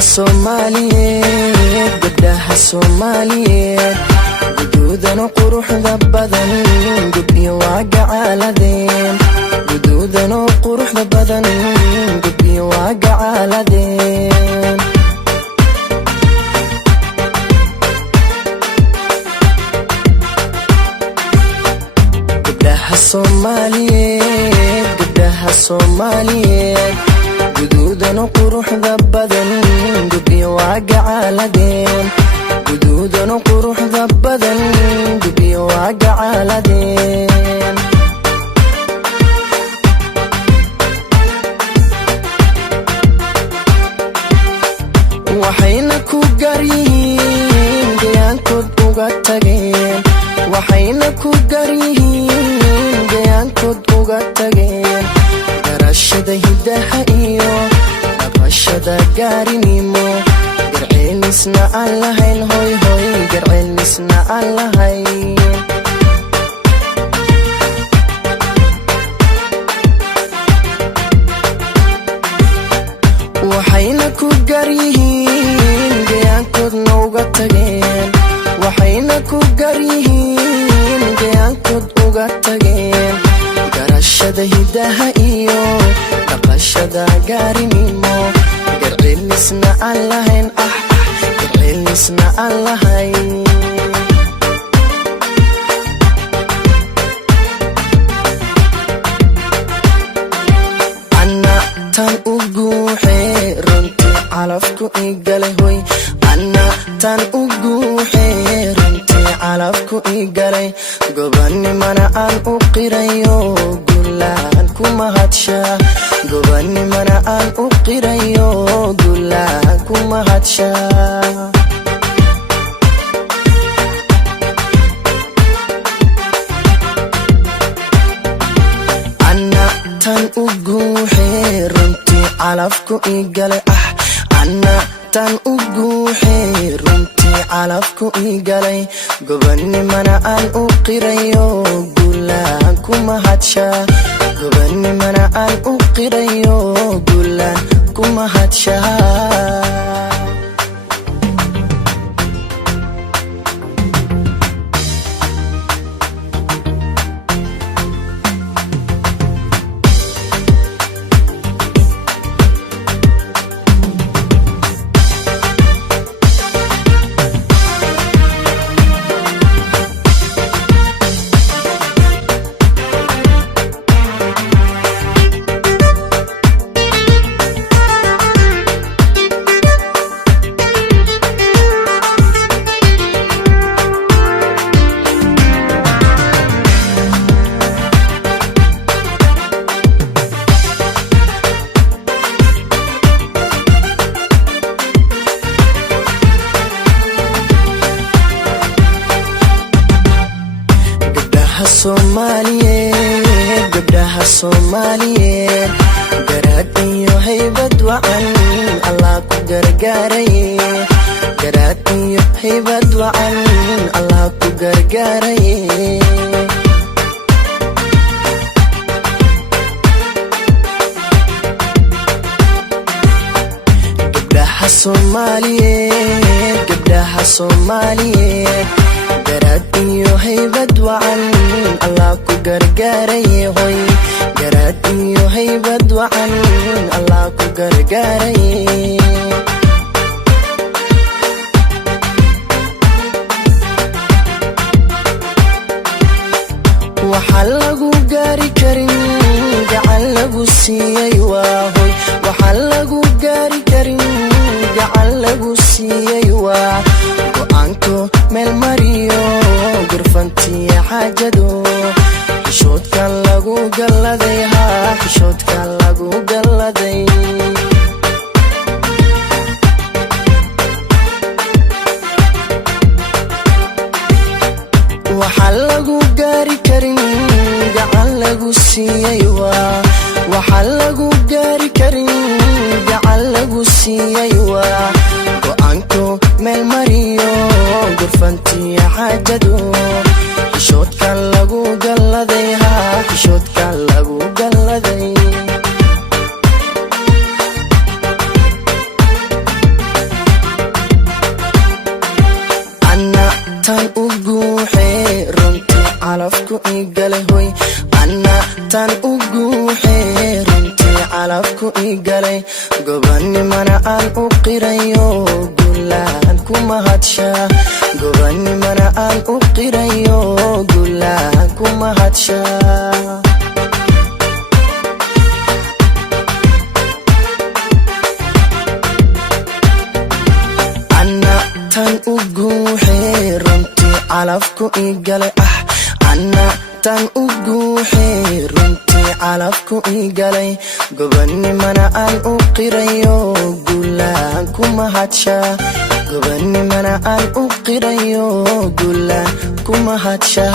Soomaaliyeed gabdhaha Soomaaliyeed guduudan quruxda badan gabdhiyo waa gacaaladeen guduudan quruxda badan gabdhiyo waa gacaaladeen gabdhaha Soomaaliyeed guduudan quruxda badan gabdhiyo waa gacaaladeen guduudan quruxda badan gabdhiyo waa gacaaladeen waxayna ku garyihiin gayaankood uga tageen waxayna ku garyihiin gayaankood uga tageen garashada hidaha iyo dhaqashada gaarinimo garceelnisna aan lahayn hoy hoy garceelnisna aan lahayn waxayna ku garyihiin gayaankoodna uga tageen waxayna ku garyihiin gayaankood uga tageen garashada hidaha iyo dhaqashada gaarinimo garceelnisna aan lahayn garceelnisna aan lahayn anna tan u guuxee runtii calafku igalay hoy anna tan u guuxee runtii calafku igalay gobanimana aan u qirayo gulaan ku mahadshaa gobanimana aan u qirayo gulaan ku mahadshaa anna tan u guuxee runtii calafku igalay anna tan u guuxee runtii calafku igalay gobanimana aan u qirayo gulaan ku mahadshaa gobanimana aan u qirayo gulaan ku mahadshaa Soomaaliyeed gabdhaha Soomaaliyeed garaad iyo haybad wacan Allah ku gargaaraye garaad iyo haybad wacan Allah ku gargaaraye gabdhaha Soomaaliyeed garaad iyo haybad wacan Allah ku gargaaraye hoy garaad iyo haybad wacan Allah ku gargaaraye waxa lagu gaari karin gacan lagu siiyay waa hoy waxa lagu gaari karin gacan lagu siiyay waa go'aanko meel mariyo gurfantiya xaajado xishoodka lagu galladay xishoodka lagu galladay waxa lagu gaari karin gacan lagu siiyay waa waxa lagu gaari karin gacan lagu siiyay waa go'aanko meel mariyo gurfantiya xaajado xishoodka lagu galladay xishoodka lagu galladay anna tan ugu xeerinti calafku igalay gobanimana aan u qirayo gulaan kuma hadsha gobanimana aan u qirayo gulaan kuma hadsha tan ugu xeerinti calafku igalay anna tan ugu xeerinti calafku igalay gobanimana aan u qirayo gulaan kuma hadsha gobanimana aan u qirayo gulaan kuma hadsha